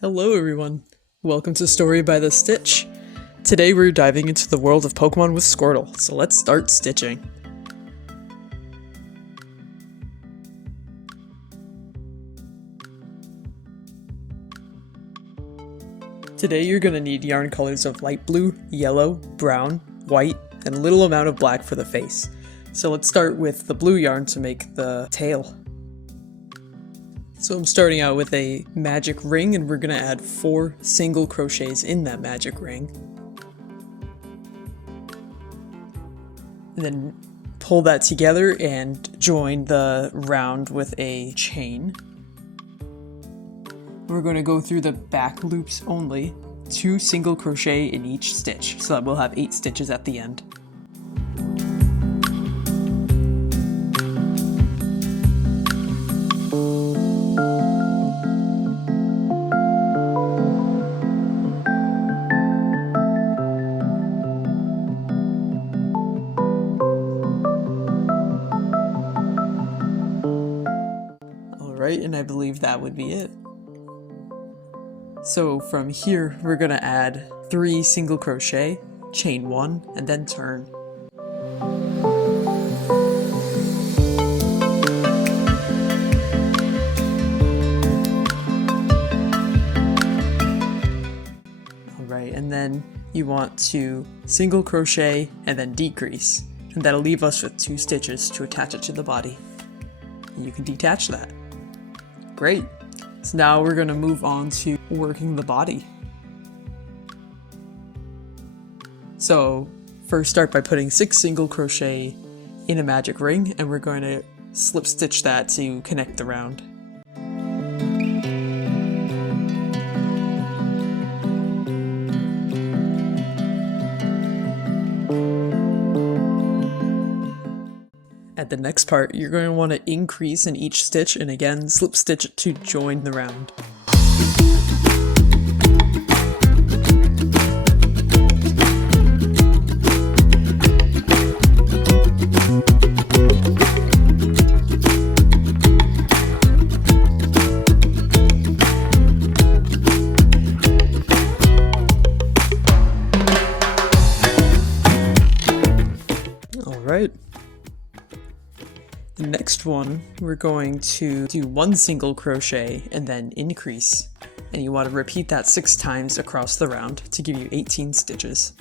Hello everyone, welcome to Story by the Stitch. Today we're diving into the world of Pokemon with Squirtle, so let's start stitching. Today you're going to need yarn colors of light blue, yellow, brown, white, and a little amount of black for the face. So let's start with the blue yarn to make the tail. So I'm starting out with a magic ring, and we're going to add 4 single crochets in that magic ring. And then pull that together and join the round with a chain. We're going to go through the back loops only, 2 single crochet in each stitch, so that we'll have 8 stitches at the end. Alright, and I believe that would be it. So from here, we're going to add 3 single crochet, chain 1, and then turn. Alright, and then you want to single crochet and then decrease, and that'll leave us with 2 stitches to attach it to the body. And you can detach that. Great! So now we're going to move on to working the body. So first start by putting 6 single crochet in a magic ring, and we're going to slip stitch that to connect the round. At the next part, you're going to want to increase in each stitch and again slip stitch to join the round. All right. The next one, we're going to do 1 single crochet and then increase. And you want to repeat that 6 times across the round to give you 18 stitches.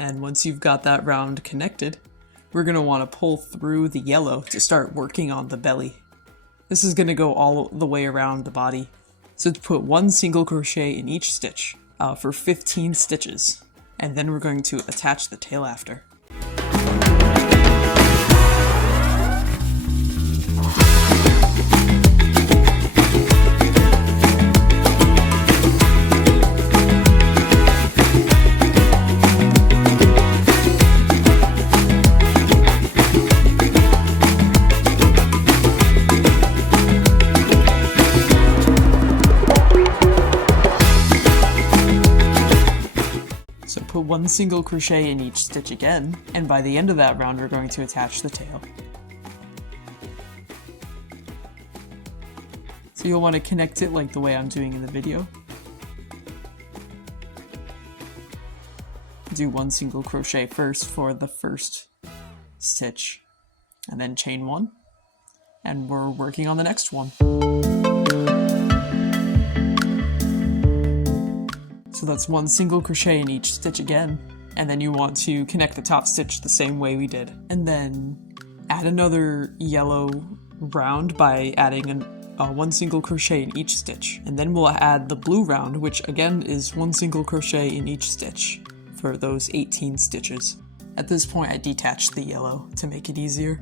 And once you've got that round connected, we're going to want to pull through the yellow to start working on the belly. This is going to go all the way around the body. So to put 1 single crochet in each stitch for 15 stitches, and then we're going to attach the tail after. So put 1 single crochet in each stitch again, and by the end of that round we're going to attach the tail. So you'll want to connect it like the way I'm doing in the video. Do 1 single crochet first for the first stitch, and then chain 1, and we're working on the next one. So that's 1 single crochet in each stitch again, and then you want to connect the top stitch the same way we did. And then add another yellow round by adding 1 single crochet in each stitch. And then we'll add the blue round, which again is 1 single crochet in each stitch for those 18 stitches. At this point I detached the yellow to make it easier.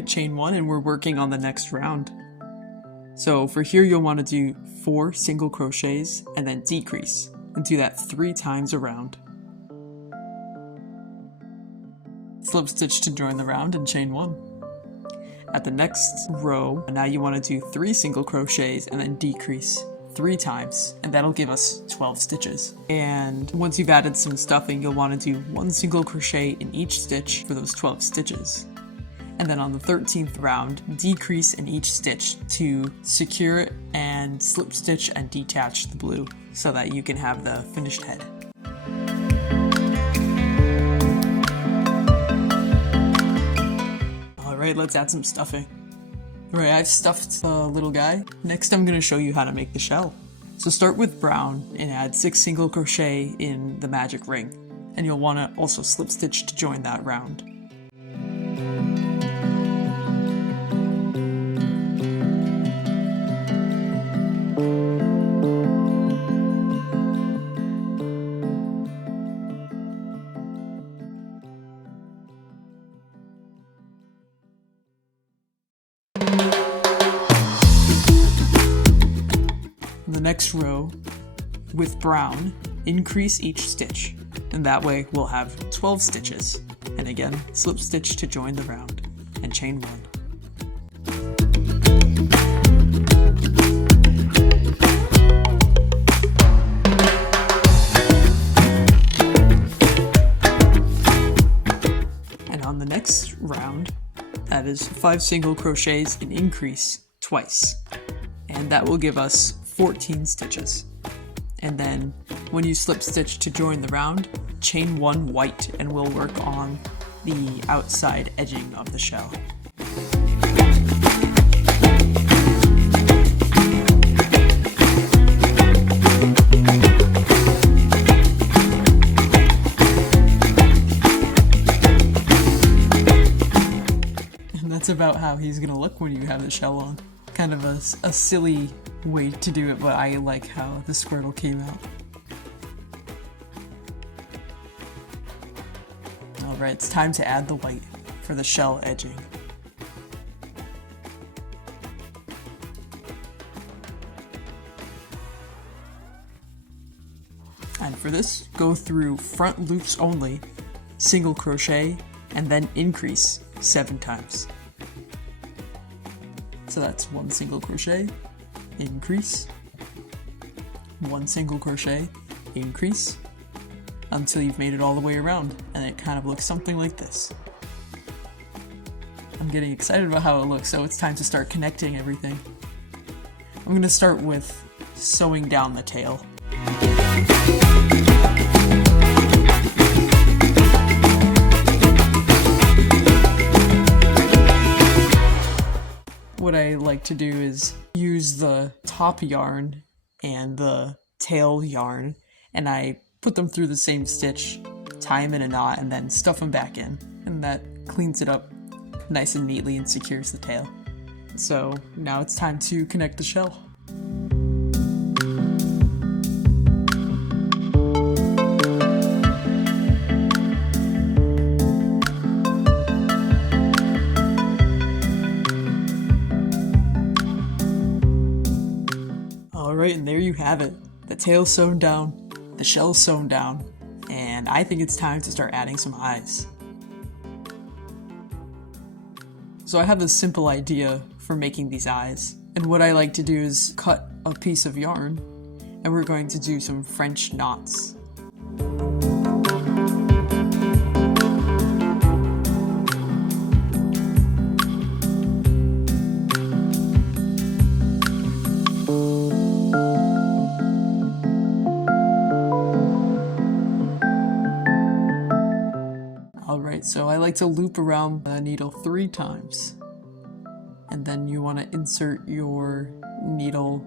Alright, chain 1, and we're working on the next round. So for here you'll want to do 4 single crochets and then decrease, and do that 3 times around. Slip stitch to join the round and chain 1. At the next row, now you want to do 3 single crochets and then decrease 3 times, and that'll give us 12 stitches. And once you've added some stuffing, you'll want to do 1 single crochet in each stitch for those 12 stitches. And then on the 13th round, decrease in each stitch to secure it and slip stitch and detach the blue so that you can have the finished head. Alright, let's add some stuffing. Alright, I've stuffed the little guy. Next I'm going to show you how to make the shell. So start with brown and add 6 single crochet in the magic ring. And you'll want to also slip stitch to join that round. The next row, with brown, increase each stitch, and that way we'll have 12 stitches. And again, slip stitch to join the round, and chain 1. And on the next round, that is 5 single crochets and increase twice, and that will give us 14 stitches. And then when you slip stitch to join the round, chain 1 white and we'll work on the outside edging of the shell. And that's about how he's gonna look when you have the shell on. Kind of a silly way to do it, but I like how the Squirtle came out. Alright, it's time to add the white for the shell edging. And for this, go through front loops only, single crochet, and then increase 7 times. So that's 1 single crochet, increase, 1 single crochet, increase, until you've made it all the way around, and it kind of looks something like this. I'm getting excited about how it looks, so it's time to start connecting everything. I'm going to start with sewing down the tail. What I like to do is use the top yarn and the tail yarn, and I put them through the same stitch, tie them in a knot, and then stuff them back in. And that cleans it up nice and neatly and secures the tail. So now it's time to connect the shell. Alright, and there you have it. The tail's sewn down, the shell's sewn down, and I think it's time to start adding some eyes. So I have this simple idea for making these eyes, and what I like to do is cut a piece of yarn, and we're going to do some French knots. Alright, so I like to loop around the needle 3 times. And then you want to insert your needle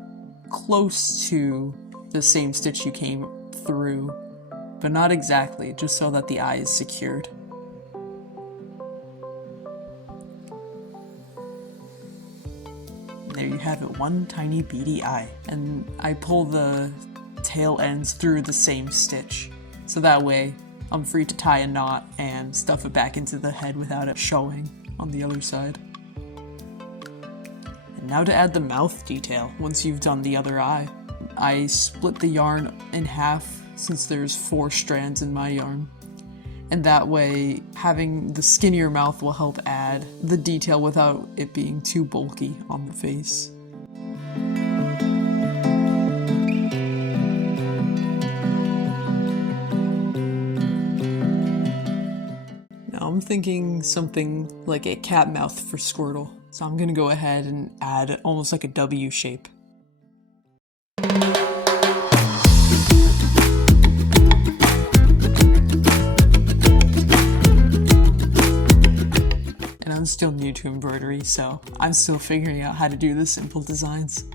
close to the same stitch you came through, but not exactly, just so that the eye is secured. There you have it, one tiny beady eye. And I pull the tail ends through the same stitch, so that way I'm free to tie a knot and stuff it back into the head without it showing on the other side. Now to add the mouth detail once you've done the other eye. I split the yarn in half since there's 4 strands in my yarn. And that way, having the skinnier mouth will help add the detail without it being too bulky on the face. Now I'm thinking something like a cat mouth for Squirtle. So I'm gonna go ahead and add almost like a W shape. I'm still new to embroidery, so I'm still figuring out how to do the simple designs.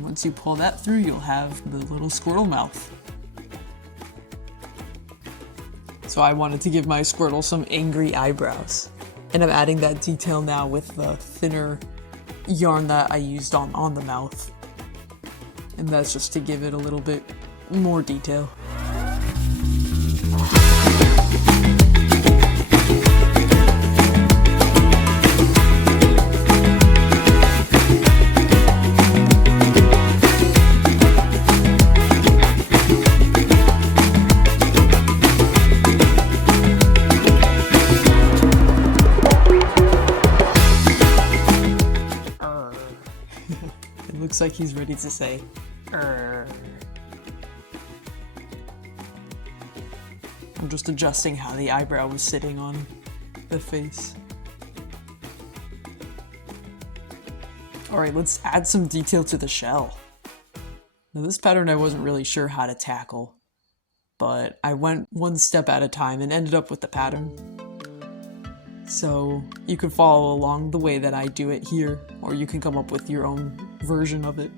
Once you pull that through, you'll have the little Squirtle mouth. So I wanted to give my Squirtle some angry eyebrows. And I'm adding that detail now with the thinner yarn that I used on the mouth. And that's just to give it a little bit more detail. It looks like he's ready to say, "Arr." I'm just adjusting how the eyebrow was sitting on the face. Alright, let's add some detail to the shell. Now this pattern I wasn't really sure how to tackle, but I went one step at a time and ended up with the pattern. So you can follow along the way that I do it here, or you can come up with your own version of it.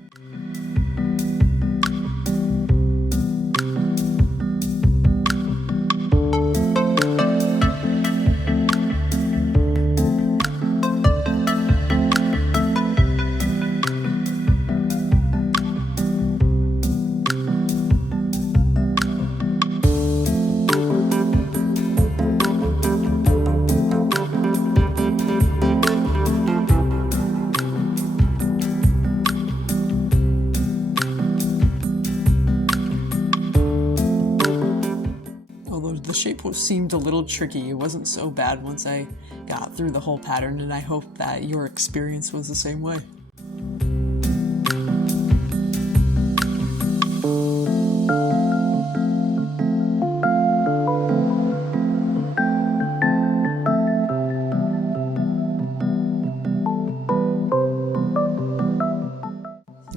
The shape seemed a little tricky. It wasn't so bad once I got through the whole pattern, and I hope that your experience was the same way.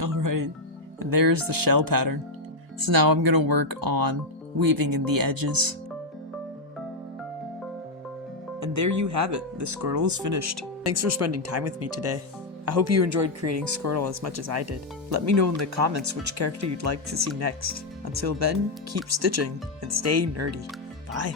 Alright, and there's the shell pattern. So now I'm gonna work on weaving in the edges. And there you have it, the Squirtle is finished. Thanks for spending time with me today. I hope you enjoyed creating Squirtle as much as I did. Let me know in the comments which character you'd like to see next. Until then, keep stitching and stay nerdy. Bye!